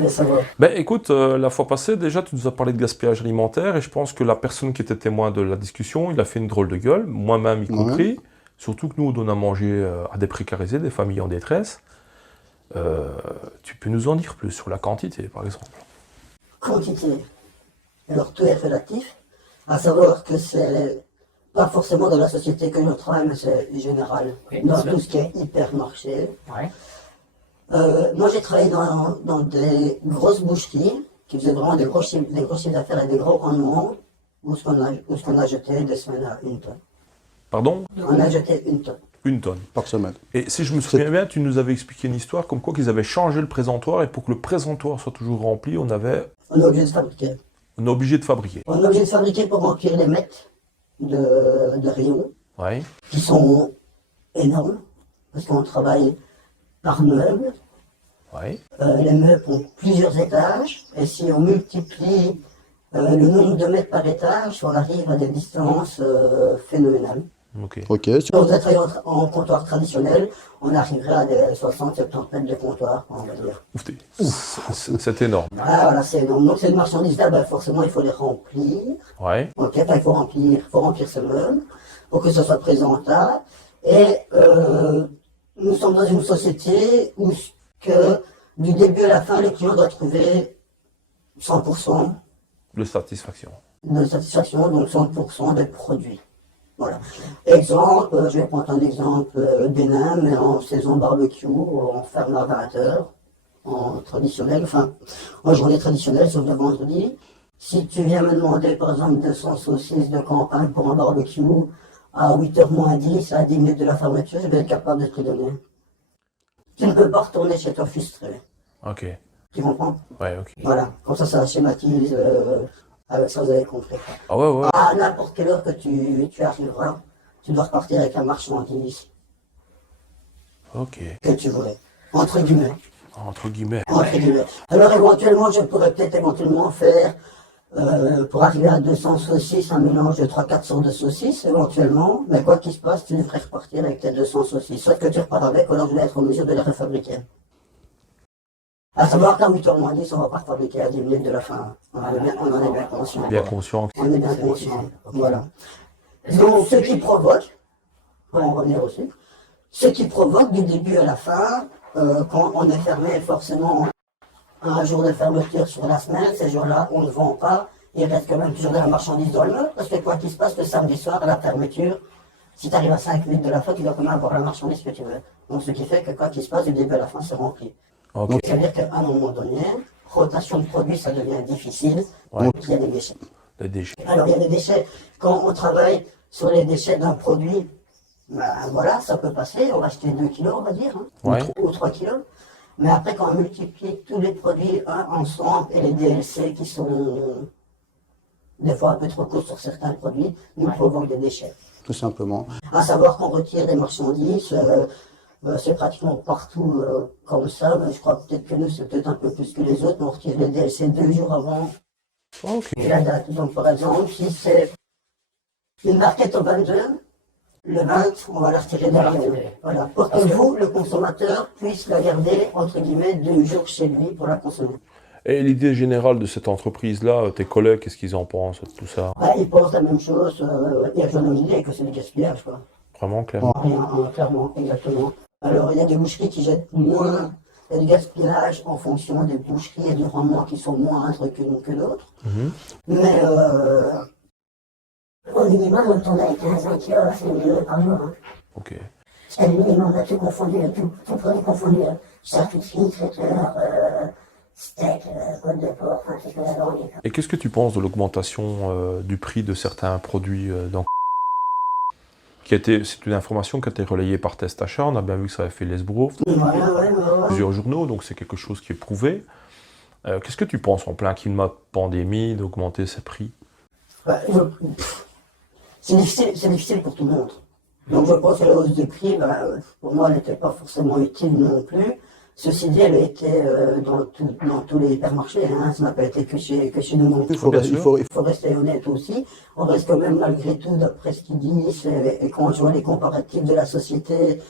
voulais savoir. Ben écoute, la fois passée, déjà, tu nous as parlé de gaspillage alimentaire et je pense que la personne qui était témoin de la discussion, il a fait une drôle de gueule, moi-même y compris. Surtout que nous, on donne à manger à des précarisés, des familles en détresse. Tu peux nous en dire plus sur la quantité, par exemple? Quantité. Alors tout est relatif, à savoir que c'est pas forcément dans la société que je travaille, mais c'est général, Oui, dans bien tout ce qui est hypermarché. Ouais. Moi j'ai travaillé dans des grosses boucheries qui faisaient vraiment des gros chiffres d'affaires et des gros rendements, où ce qu'on a jeté des semaines à une tonne. Pardon? On a jeté une tonne. Une tonne. Par semaine. Et si je me souviens bien, tu nous avais expliqué une histoire comme quoi qu'ils avaient changé le présentoir et pour que le présentoir soit toujours rempli, on est On est obligé de fabriquer. obligé de fabriquer. On est obligé de fabriquer pour remplir les mètres de rayons, Ouais. qui sont énormes, parce qu'on travaille par meuble. Ouais. Les meubles ont plusieurs étages, et si on multiplie le nombre de mètres par étage, on arrive à des distances phénoménales. Ok. Ok, Si on devait travailler en comptoir traditionnel, on arriverait à des 60-70 mètres de comptoir, on va dire. C'est énorme. Ah, voilà, c'est énorme. Donc, ces marchandises-là, ben, forcément, il faut les remplir. Ouais. Ok, ben, il faut remplir ce meuble pour que ce soit présentable. Et nous sommes dans une société où que, du début à la fin, le client doit trouver 100% De satisfaction. de satisfaction, donc 100% des produits. Voilà. Exemple, je vais prendre un exemple bénin, mais en saison barbecue, on ferme à 20h, en traditionnel, enfin, en journée traditionnelle, sauf le vendredi. Si tu viens me demander, par exemple, 200 saucisses de campagne pour un barbecue, à 8h moins 10, à 10 minutes de la fermeture, je vais être capable de te les donner. Tu ne peux pas retourner chez toi frustré. Ok. Tu comprends? Ouais, ok. Voilà, comme ça schématise, avec ça vous avez compris. Ah ouais, ouais. À n'importe quelle heure que tu arriveras, tu dois repartir avec la marchandise Ok. que tu voulais. Entre guillemets. Entre guillemets. Entre guillemets. Alors éventuellement, je pourrais peut-être éventuellement faire, pour arriver à 200 saucisses, un mélange de 3-4 sortes de saucisses, éventuellement. Mais quoi qu'il se passe, tu devrais repartir avec tes 200 saucisses. Soit que tu repars avec, ou alors je vais être en mesure de les refabriquer. À savoir qu'à 8h moins 10, on ne va pas fabriquer à 10 minutes de la fin. On en est bien conscient. Bien conscient. On est bien conscient. Voilà. Donc, ce qui provoque, pour en revenir aussi, ce qui provoque du début à la fin, quand on est fermé forcément un jour de fermeture sur la semaine, ces jours-là, on ne vend pas, il reste quand même toujours de la marchandise dans le meuble, parce que quoi qu'il se passe, le samedi soir, à la fermeture, si tu arrives à 5 minutes de la fin, tu dois quand même avoir la marchandise que tu veux. Donc, ce qui fait que quoi qu'il se passe, du début à la fin, c'est rempli. Ok. Donc, ça veut dire qu'à un moment donné, rotation de produits, ça devient difficile, Ouais. donc il y a des déchets. Les déchets. Alors, il y a des déchets. Quand on travaille sur les déchets d'un produit, ben voilà, ça peut passer. On va acheter 2 kilos, on va dire, hein, Ouais. ou 3 kilos. Mais après, quand on multiplie tous les produits ensemble et les DLC qui sont des fois un peu trop courts sur certains produits, nous provoquent des déchets. tout simplement. À savoir qu'on retire des marchandises, c'est pratiquement partout comme ça, mais je crois peut-être que nous, c'est peut-être un peu plus que les autres, mais on retire les DLC 2 jours avant Ok. la date. Donc, par exemple, si c'est une marquette au 22, le 20, on va la retirer derrière. Voilà. Pour que vous, le consommateur, puisse la garder, entre guillemets, 2 jours chez lui pour la consommer. Et l'idée générale de cette entreprise-là, tes collègues, qu'est-ce qu'ils en pensent de tout ça? Bah, ils pensent la même chose, ergonomie et que c'est du gaspillage, quoi. Vraiment, clairement. Rien, clairement, exactement. Alors, il y a des boucheries qui jettent moins, il y a du gaspillage en fonction des boucheries et du rendement qui sont moindres que d'autres. Mais au minimum, on tourne avec 15-20 kilos, c'est le minimum par jour. Hein. Ok. C'est le minimum, là, tout confondu, tout produit confondu. Charcuterie, traiteur, steak, côte de porc, enfin, c'est que la langue. Et qu'est-ce que tu penses de l'augmentation du prix de certains produits c'est une information qui a été relayée par Test Achat, on a bien vu que ça avait fait l'esbrouf, Ouais. plusieurs journaux, donc c'est quelque chose qui est prouvé. Qu'est-ce que tu penses en plein climat de pandémie d'augmenter ces prix? C'est difficile pour tout le monde. Donc je pense que la hausse de prix, pour moi, elle n'était pas forcément utile non plus. Ceci dit, elle a été dans tous les hypermarchés, hein. Ça n'a pas été que chez nous non plus. Bien sûr. Il faut rester honnête aussi. On reste quand même, malgré tout, d'après ce qu'ils disent, et quand je vois les comparatifs de la société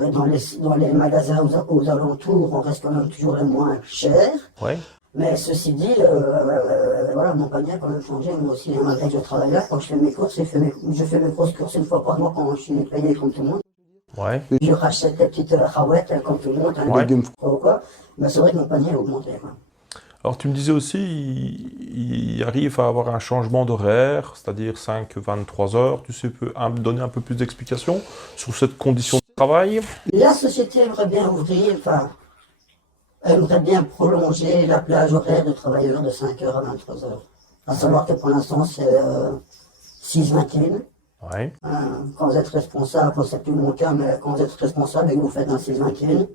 Dans les magasins aux alentours, on reste quand même toujours les moins chers. Ouais. Mais ceci dit, voilà, mon panier a quand même changé. Moi aussi, malgré que je travaille là, quand je fais mes courses, je fais mes grosses courses une fois par mois quand je suis payé comme tout le monde. Ouais. Je rachète des petites raouettes comme tout le monde, un légume froid ou quoi. Mais c'est vrai que mon panier a augmenté, quoi. Alors tu me disais aussi, il arrive à avoir un changement d'horaire, c'est-à-dire 5-23 heures. Tu sais, peux me donner un peu plus d'explications sur cette condition de travail? La société aimerait bien ouvrir, enfin, aimerait bien prolonger la plage horaire de travailleurs de 5h à 23h. À savoir que pour l'instant, c'est 6-21. Ouais. Quand vous êtes responsable, bon, c'est plus mon cas, mais quand vous êtes responsable et que vous faites un 6-21,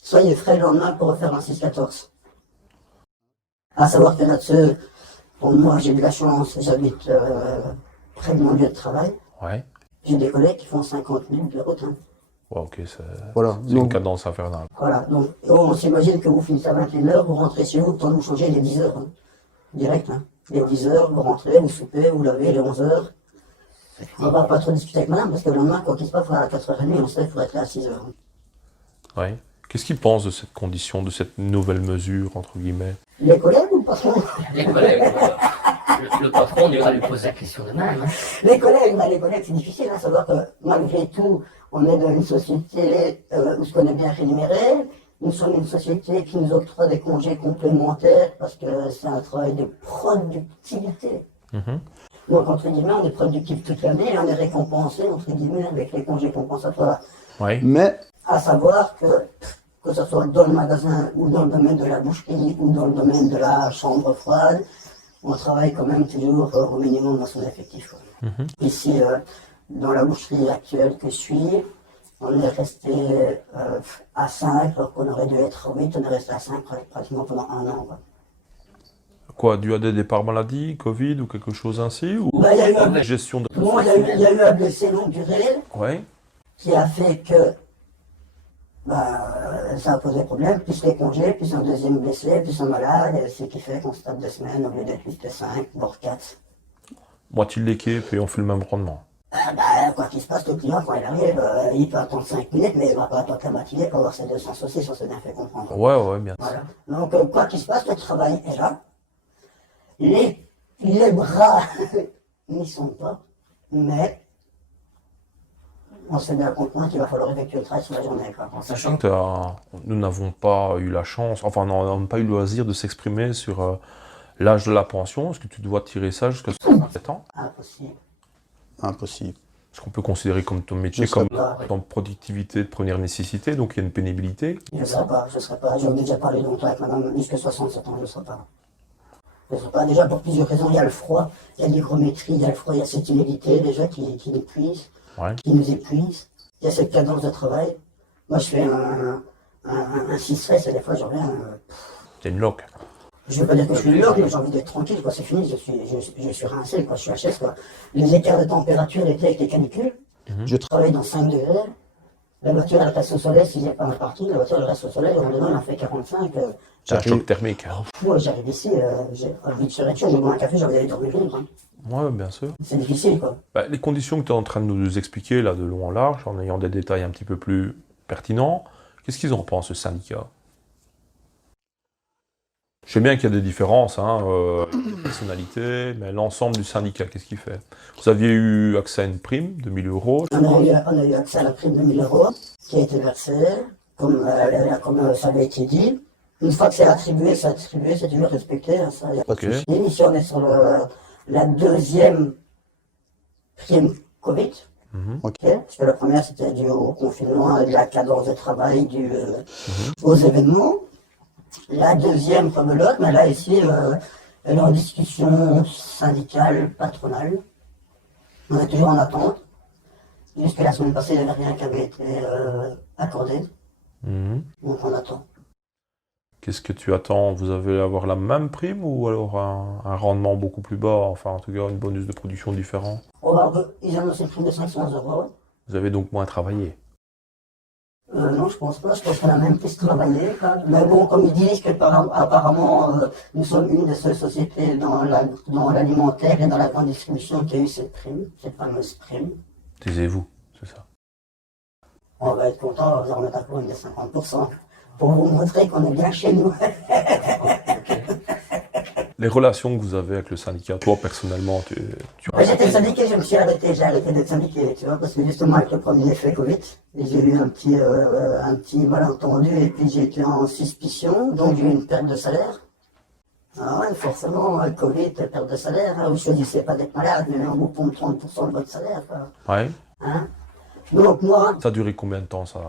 soyez frais le lendemain pour refaire un 6-14. À savoir que là-dessus, bon, moi j'ai de la chance, j'habite près de mon lieu de travail. Ouais. J'ai des collègues qui font 50 minutes de route. Ouais, ok, c'est Voilà. une Donc, cadence infernale. Voilà, donc on s'imagine que vous finissez à 21h, vous rentrez chez vous, le temps de vous changer, il est 10h. Direct, hein. Il est 10h, vous rentrez, vous soupez, vous lavez, il est 11h. On va pas trop discuter avec madame, parce que le lendemain, quoi qu'il se passe, il faudra à 4h30, on sait qu'il faut être là à 6h. Ouais. Qu'est-ce qu'ils pensent de cette condition, de cette nouvelle mesure, entre guillemets? Les collègues ou le patron? Les collègues, le patron, on ira lui poser la question demain. Hein. Les collègues, c'est difficile, hein, savoir que malgré tout, on est dans une société où ce qu'on est bien rémunéré. Nous sommes une société qui nous octroie des congés complémentaires parce que c'est un travail de productivité. Donc, entre guillemets, on est productif toute l'année et on est récompensé, entre guillemets, avec les congés compensatoires. Ouais. mais À savoir que ce soit dans le magasin ou dans le domaine de la boucherie ou dans le domaine de la chambre froide, on travaille quand même toujours au minimum dans son effectif. Ici, dans la boucherie actuelle que je suis, on est resté à 5, alors qu'on aurait dû être 8, on est resté à 5 pratiquement pendant un an. Quoi, dû à des départs maladie, Covid ou quelque chose ainsi? Ou Bah, il y a eu gestion de... bon, il y a eu un blessé longue durée Ouais. qui a fait que ça a posé problème, plus les congés, plus un deuxième blessé, plus un malade, et ce qui fait qu'on se tape 2 semaines au lieu d'être 8 et 5, voire 4. Moitié de l'équipe et on fait le même rendement. Quoi qu'il se passe, le client, quand il arrive, il peut attendre 5 minutes, mais il ne va pas attendre la matinée pour avoir ses 200 saucisses, on s'est bien fait comprendre. Ouais, bien. Voilà. Donc, quoi qu'il se passe, le travail est là. Les bras n'y sont pas, mais on s'est bien compte qu'il va falloir effectuer le travail sur la journée. Quoi. Sachant que Nous n'avons pas eu la chance, enfin, nous n'avons pas eu le loisir de s'exprimer sur l'âge de la pension. Est-ce que tu dois tirer ça jusqu'à 67 ans? Impossible. impossible. Est-ce qu'on peut considérer comme ton métier Je sais comme pas. en productivité de première nécessité, donc il y a une pénibilité? Je ne serai pas. J'en ai déjà parlé longtemps avec madame, jusqu'à 67 ans, je ne serai pas. Je ne serai pas. Déjà pour plusieurs raisons. Il y a le froid, il y a l'hygrométrie, il y a le froid, il y a cette humidité déjà qui épuise, Ouais. qui nous épuise. Il y a cette cadence de travail. Moi, je fais un 6-13 et des fois, je reviens. C'est une loque. Je ne veux pas dire que je suis lourd, mais j'ai envie d'être tranquille, quoi. C'est fini, je suis rincé, quoi. Je suis HS, quoi. Les écarts de température l'été avec les canicules, Je je travaille dans 5 degrés. La voiture, elle reste au soleil, si j'ai pas un parking, la voiture, elle reste au soleil, au lendemain, elle en fait 45. C'est un J'arrive- choc thermique. Hein. Moi, j'arrive ici, j'ai envie de se je bois un café, j'ai envie d'aller dormir libre. Hein. Ouais, bien sûr. C'est difficile, quoi. Les conditions que tu es en train de nous expliquer là de long en large, en ayant des détails un petit peu plus pertinents, qu'est-ce qu'ils en pensent, ce syndicat? Je sais bien qu'il y a des différences, des personnalités, mais l'ensemble du syndicat, qu'est-ce qu'il fait? Vous aviez eu accès à une prime de 1 000 euros. On a eu accès à la prime de 1 000 euros qui a été versée, comme ça avait été dit. Une fois que c'est attribué, c'est toujours respecté. Hein, ça, y a pas de Ok. souci. Ici, on est sur la deuxième prime Covid. Ok. Parce que la première, c'était dû au confinement, à la cadence de travail, aux événements. La deuxième, comme l'autre, mais là, ici, elle est en discussion syndicale, patronale. On est toujours en attente. Jusqu'à la semaine passée, il n'y avait rien qui avait été accordé. Donc, on attend. Qu'est-ce que tu attends? Vous allez avoir la même prime ou alors un rendement beaucoup plus bas, enfin en tout cas une bonus de production différent? Ils annoncent une prime de 500 euros. Vous avez donc moins travaillé. Non, je pense pas. Je pense qu'on a même plus travaillé. Mais bon, comme ils disent qu'apparemment, nous sommes une des seules sociétés dans l'alimentaire et dans la grande distribution qui a eu cette prime, cette fameuse prime. Taisez-vous, c'est ça. On va être content, on va remettre un prime de 50%. Pour vous montrer qu'on est bien chez nous. Les relations que vous avez avec le syndicat, toi personnellement, tu J'étais syndiqué, je me suis arrêté, j'ai arrêté d'être syndiqué, tu vois, parce que justement avec le premier effet Covid, j'ai eu un petit malentendu et puis j'ai été en suspicion, donc j'ai eu une perte de salaire. Ah ouais, forcément, le Covid, perte de salaire, hein, vous choisissez pas d'être malade, mais on vous pompe 30% de votre salaire, quoi. Ouais. Hein. Donc moi, Ça a duré combien de temps, ça,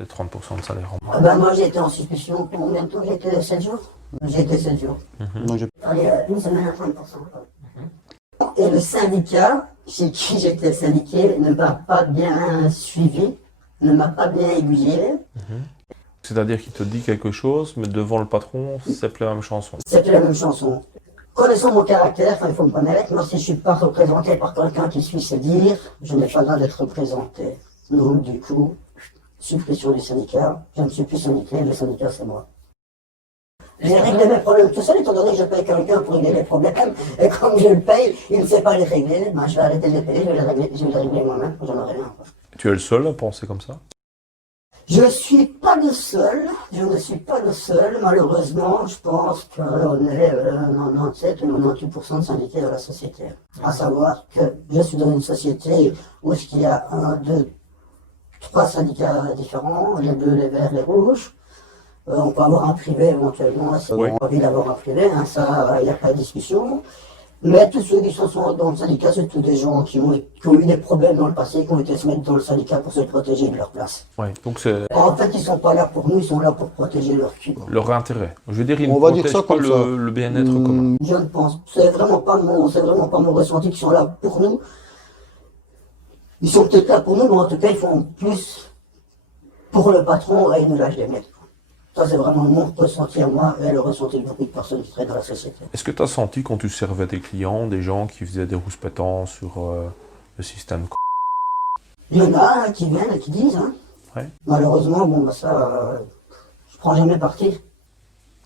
les 30% de salaire en mois? moi j'ai été en suspicion, pour combien de temps j'ai été 7 jours. J'ai été 7 jours. Donc, Allez, une semaine à 30%. Quoi. Et le syndicat, chez qui j'étais syndiqué, ne m'a pas bien suivi, ne m'a pas bien aiguillé. C'est-à-dire qu'il te dit quelque chose, mais devant le patron, c'est plus la même chanson. C'était la même chanson. Connaissant mon caractère, il faut me connaître, moi si je ne suis pas représenté par quelqu'un qui suit ses dires, je n'ai pas besoin d'être représenté. Donc du coup, suppression du syndicat, je ne suis plus syndiqué, le syndicat c'est moi. J'ai réglé mes problèmes tout seul, étant donné que je paye quelqu'un pour régler les problèmes, et comme je le paye, il ne sait pas les régler, je vais arrêter de les payer, je vais les régler moi-même, j'en aurai rien. Quoi. Tu es le seul à penser comme ça? Je ne suis pas le seul, malheureusement, je pense qu'on est 97 ou 98% de syndiqués dans la société. À savoir que je suis dans une société où il y a 1, 2, 3 syndicats différents, les bleus, les verts, les rouges. On peut avoir un privé éventuellement, si on a envie d'avoir un privé, hein, ça, il n'y a pas de discussion. Mais tous ceux qui sont dans le syndicat, c'est tous des gens qui ont eu des problèmes dans le passé, qui ont été se mettre dans le syndicat pour se protéger de leur place. Ouais, donc c'est En fait, ils ne sont pas là pour nous, ils sont là pour protéger leur cul. leur intérêt. Je veux dire, ils On ne va dire protègent ça pas comme ça. le bien-être commun. Je ne pense, c'est vraiment pas mon ressenti qu'ils sont là pour nous. Ils sont peut-être là pour nous, mais en tout cas, ils font plus pour le patron et ils nous lâchent des miettes. Ça, c'est vraiment mon ressenti à moi et le ressenti de beaucoup de personnes qui travaillent dans la société. Est-ce que tu as senti quand tu servais tes clients, des gens qui faisaient des rouspétants sur le système? Il y en a qui viennent et qui disent, hein. Ouais. Malheureusement, je prends jamais parti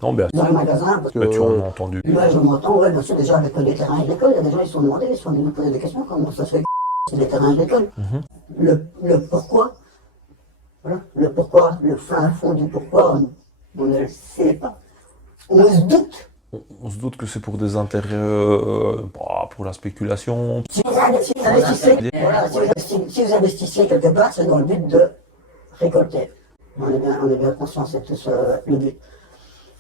Non, mais dans le magasin. Parce tu en as entendu. Là, je m'entends, ouais, bien sûr, déjà avec les terrains agricoles, il y a des gens qui se sont demandés, ils se sont venus nous poser des questions, comment ça se fait que c'est des terrains agricoles. Le pourquoi, voilà, le pourquoi, le fin fond du pourquoi, on ne le sait pas. On se doute. On se doute que c'est pour des intérêts, pour la spéculation. Si vous investissez, voilà, si vous investissez quelque part, c'est dans le but de récolter. On est bien conscient, c'est tout ça le but.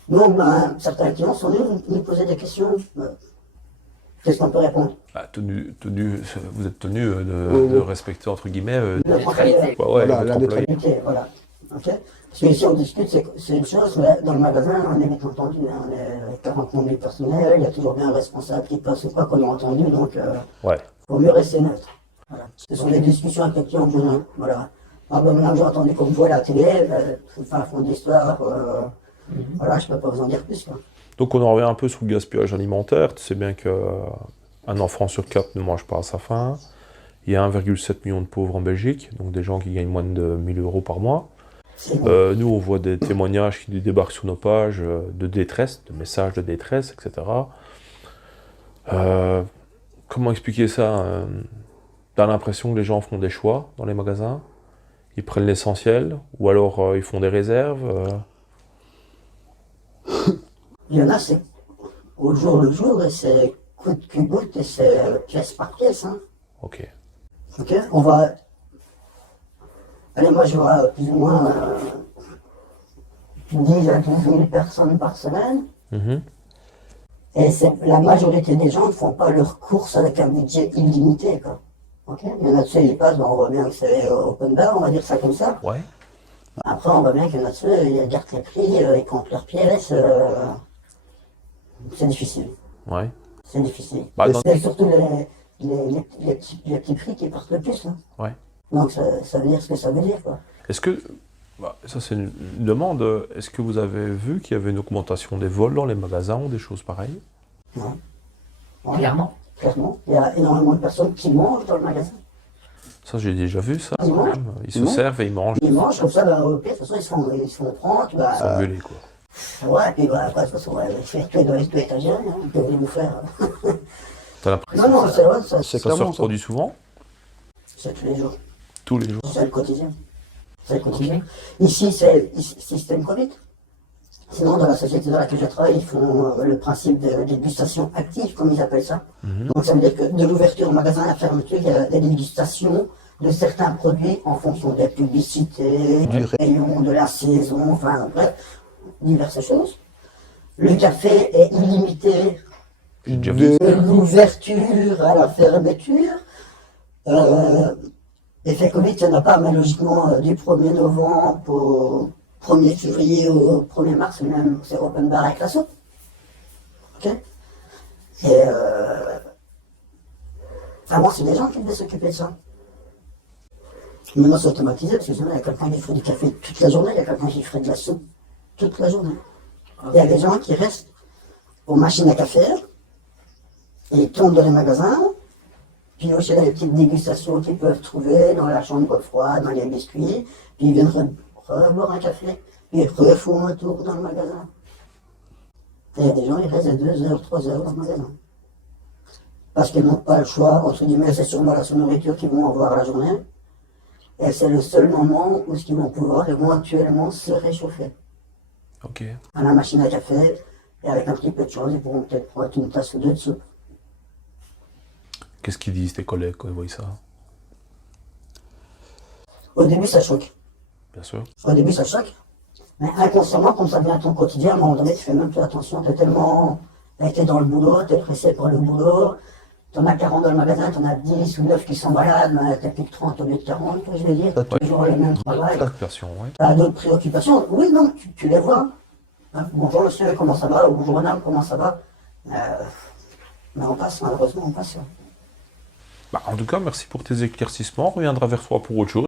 Donc, certains clients sont venus nous poser des questions. Qu'est-ce qu'on peut répondre? Vous êtes tenu de respecter, entre guillemets, Neutralité. votre la employé. Voilà. Okay. Parce que ici on discute, c'est une chose, mais dans le magasin, on est vite entendu, hein, on est 40 membres du personnel, il y a toujours bien un responsable qui passe ou pas qu'on a entendu, donc Ouais. faut mieux rester neutre. Voilà. Ce sont des discussions avec les clients que voilà. Maintenant que j'ai entendu qu'on me voit à la télé, c'est un fond d'histoire, voilà, je peux pas vous en dire plus. Quoi. Donc on en revient un peu sur le gaspillage alimentaire. Tu sais bien qu'un enfant sur 4 ne mange pas à sa faim. Il y a 1,7 million de pauvres en Belgique, donc des gens qui gagnent moins de 1 000 € par mois. Nous, on voit des témoignages qui débarquent sur nos pages de détresse, de messages de détresse, etc. Comment expliquer ça? T'as l'impression que les gens font des choix dans les magasins? Ils prennent l'essentiel? Ou alors ils font des réserves? Il y en a, c'est au jour le jour, et c'est coûte que coûte, et c'est pièce par pièce. Hein. Ok. Ok, on va. Allez, moi je vois plus ou moins 10 à 12 000 personnes par semaine. Et la majorité des gens ne font pas leurs courses avec un budget illimité. Quoi. Okay, il y en a ceux qui passent, on voit bien que c'est open bar, on va dire ça comme ça. Ouais. Après, on voit bien qu'il y en a ceux, ils regardent les prix, ils comptent leurs pièces. C'est difficile. Ouais. C'est difficile. Bah, c'est surtout les petits prix qui partent le plus. Hein. Ouais. Donc ça veut dire ce que ça veut dire. Quoi. Est-ce que, ça c'est une demande, est-ce que vous avez vu qu'il y avait une augmentation des vols dans les magasins ou des choses pareilles? Non. Ouais, Clairement. clairement. Il y a énormément de personnes qui mangent dans le magasin. Ça j'ai déjà vu ça. Ils mangent. Ils se servent et ils mangent. Ils mangent comme ça, au pire, de toute façon, ils se font prendre. Ils sont gueulés quoi. Ouais, puis après, de toute façon, faire tout est algérien, hein, que voulez-vous faire? T'as l'impression Non, c'est vrai, C'est ça se clairement ça. reproduit souvent? c'est tous les jours. Tous les jours. C'est le quotidien. Ça continue. Ici, c'est système Covid. Sinon, dans la société dans laquelle je travaille, ils font le principe de dégustation active, comme ils appellent ça. Donc, ça veut dire que de l'ouverture au magasin à la fermeture, il y a des dégustations de certains produits en fonction des publicités, du rayon, de la saison, enfin, bref, diverses choses. Le café est illimité J'ai déjà vu. de l'ouverture à la fermeture. Effet Covid, il n'y en a pas, mais logiquement, du 1er novembre au 1er février au 1er mars, même, c'est open bar avec la soupe. Ok. Et avant, c'est des gens qui devaient s'occuper de ça. Maintenant, c'est automatisé, parce que sinon, il y a quelqu'un qui ferait du café toute la journée, il y a quelqu'un qui ferait de la soupe toute la journée. Il y a des gens qui restent aux machines à café, et ils tournent dans les magasins, puis aussi, il y a les petites dégustations qu'ils peuvent trouver dans la chambre froide, dans les biscuits, puis ils viennent boire un café, puis ils refont un tour dans le magasin. Et il y a des gens, ils restent 2 heures, 3 heures dans le magasin. Parce qu'ils n'ont pas le choix, entre guillemets, c'est sûrement la nourriture qu'ils vont avoir la journée. Et c'est le seul moment où ils vont pouvoir éventuellement se réchauffer. Ok. À la machine à café, et avec un petit peu de chance, ils pourront peut-être prendre une tasse ou deux de soupe. Qu'est-ce qu'ils disent tes collègues quand ils voient ça? Au début, ça choque. Bien sûr. Au début, ça choque. Mais inconsciemment, comme ça devient ton quotidien, à un moment donné, tu fais même plus attention. Tu es tellement été dans le boulot, tu es pressé par le boulot. Tu en as 40 dans le magasin, tu en as 10 ou 9 qui sont malades, mais tu n'as plus que 30 au lieu de 40, je veux dire. Tu as toujours le même travail. Préoccupation, ouais. Tu as d'autres préoccupations. Oui, non, tu les vois. Hein, bonjour monsieur, comment ça va? Ou bonjour madame, comment ça va? Mais on passe, malheureusement, on passe. Bah, en tout cas, merci pour tes éclaircissements. On reviendra vers toi pour autre chose.